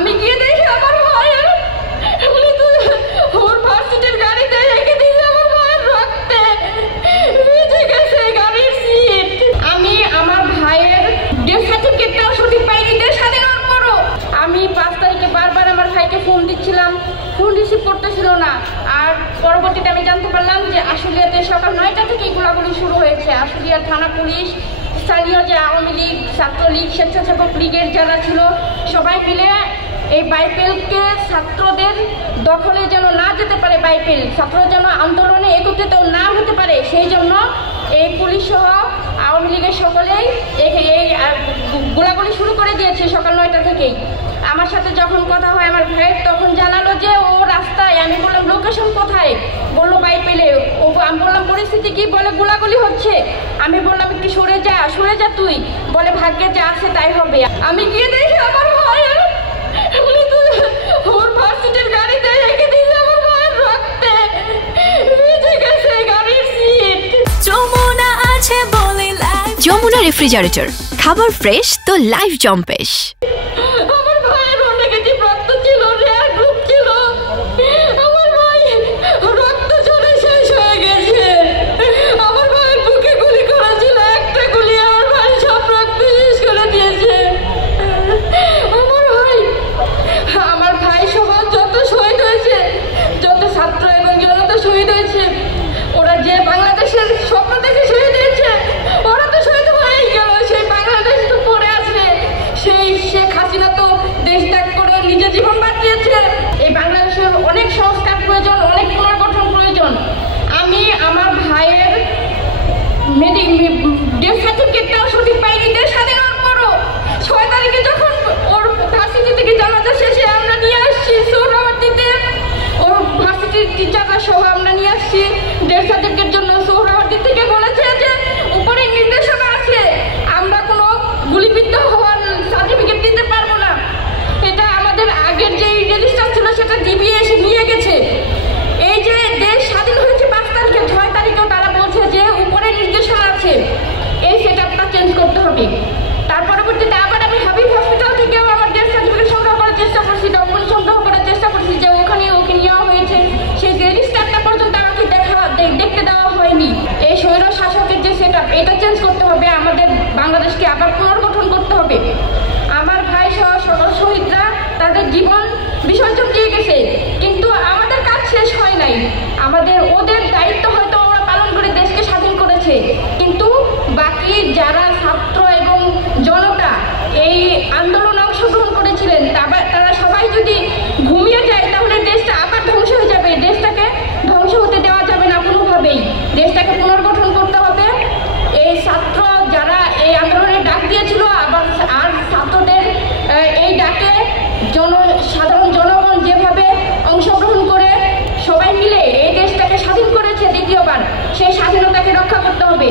আমি গিয়ে দেখি আমার ভাইয়ের উনি তো ওর ভার্সিটির গাড়িতে রেখে দিয়েছে, আমার ভাইয়ের রক্তে ভিজে গেছে গাড়ির সিট। আমি আমার ভাইয়ের ডেথ সার্টিফিকেটটাও সঠিক পাইনি। দেশ স্বাধীনের পরও আমি 5 তারিখে বারবার আমার ভাইকে ফোন দিচ্ছিলাম, ফোন রিসিভ করতেছিল না। আর পরবর্তীতে আমি জানতে পারলাম যে আশুলিয়াতে সকাল 9টা থেকে গোলাগুলি শুরু হয়েছে। আশুলিয়া থানা পুলিশ, স্থানীয় যে আওয়ামী লীগ, ছাত্রলীগ, স্বেচ্ছাসেবক লীগের যারা ছিল সবাই মিলে এই বাইপেলকে ছাত্রদের দখলে যেন না যেতে পারে, বাইপেল ছাত্ররা যেন আন্দোলনে একত্রিত না হতে পারে, সেই জন্য এই পুলিশ সহ আওয়ামী লীগের সকলেই এই গোলাগুলি শুরু করে দিয়েছে সকাল 9টা থেকেই। আমার সাথে যখন কথা হয় আমার ভাইয়ের, তখন জানালো যে ও রাস্তায়। আমি বললাম লোকেশন কোথায়, বললো বাইপেলে। আমি বললাম পরিস্থিতি কি, বলে গোলাগুলি হচ্ছে। আমি বললাম একটু সরে যা তুই, বলে ভাগ্যে যা আছে তাই হবে। আমি গিয়ে দেখি আমার ভাইয়ের উনি তো ওর ভার্সিটির গাড়িতে রেখে দিয়েছে, আমার ভাইয়ের রক্তে ভিজে গেছে গাড়ির সিট। যমুনা আছে বলে লাইফ। যমুনা রেফ্রিজারেটর, খাবার ফ্রেশ তো লাইফ জম্পেশ। আমার ভাইয়ের নেগেটিভ রক্ত ছিল, রেয়ার গ্রুপ ছিল। আমার ভাই রক্ত ঝরে শেষ হয়ে গেছে। আমার ভাইয়ের বুকে গুলি করা ছিল, একটা গুলি আমার ভাই সব রক্ত শেষ করে দিয়েছে। আমার ভাই সহ যত শহীদ হয়েছে, যত ছাত্র এবং জনতা শহীদ হয়েছে, ওরা যে বাংলাদেশের স্বপ্ন দেখে শহীদ হয়েছে, ওরা তো শহীদ হয়েই গেল। সেই বাংলাদেশ তো পড়ে আছে। সেই শেখ হাসিনা তো দেশ ত্যাগ করে নিজের জীবন বাঁচিয়েছে। এই বাংলাদেশের অনেক সংস্কার প্রয়োজন, অনেক পুনর্গঠন প্রয়োজন। আমি আমার ভাইয়ের ডেথ সার্টিফিকেটটাও সঠিক পাইনি। দেশ স্বাধীনের পরও 6 তারিখে যখন ওর ভার্সিটি থেকে জানাজা শেষে আমরা নিয়ে আসছি সোহরাওয়ার্দীতে, ওর ভার্সিটির টিচাররা সহ আমরা নিয়ে আসছি ডেথ সার্টিফিকেট জন্য। সোহরাওয়ার্দী থেকে বলেছে যে উপরে নির্দেশনা আছে, আমরা কোনো গুলিবিদ্ধ হওয়ার সার্টিফিকেট দিতে পারবো না। এটা আমাদের আগের যে রেজিস্টার ছিল সেটা ডিবিএ এসে নিয়ে গেছে। এই যে দেশ স্বাধীন হয়েছে 5 তারিখে, 6 তারিখেও তারা বলছে যে উপরে নির্দেশনা আছে, এই সেটআপটা চেঞ্জ করতে হবে। তার পরবর্তীতে আবার আমি হাবিব হসপিটাল থেকেও আমার ডেথ সার্টিফিকেট সংগ্রহ করার চেষ্টা করছি, ডকুমেন্ট সংগ্রহ করার চেষ্টা করছি যে ওখানে ওকে নেওয়া হয়েছে। সেই রেজিস্টারটা পর্যন্ত আমাকে দেখতে দেওয়া হয়নি। এই স্বৈর শাসকের যে সেটআপ, এটা চেঞ্জ করতে হবে। আমাদের বাংলাদেশকে আবার পুনর্গঠন করতে হবে। আমার ভাই সহ সকল শহীদরা তাদের জীবন বিসর্জন দিয়ে গেছে, কিন্তু আমাদের কাজ শেষ হয় নাই। ওদের দায়িত্ব হয়তো ওরা পালন করে দেশকে স্বাধীন করেছে, কিন্তু বাকি যারা ছাত্র এবং জনতা এই আন্দোলনে অংশগ্রহণ করেছিলেন, তারা সবাই যদি ঘুমিয়ে যায় তাহলে দেশটা আবার ধ্বংস হয়ে যাবে। দেশটাকে ধ্বংস হতে দেওয়া যাবে না কোনোভাবেই। দেশটাকে পুনর্গঠন করতে হবে। এই ছাত্র যারা এই আন্দোলনের ডাক দিয়েছিল, আর ছাত্রদের এই ডাকে সাধারণ জনগণ যেভাবে অংশগ্রহণ করে সবাই মিলে এই দেশটাকে স্বাধীন করেছে দ্বিতীয়বার, সেই স্বাধীনতাকে রক্ষা করতে হবে।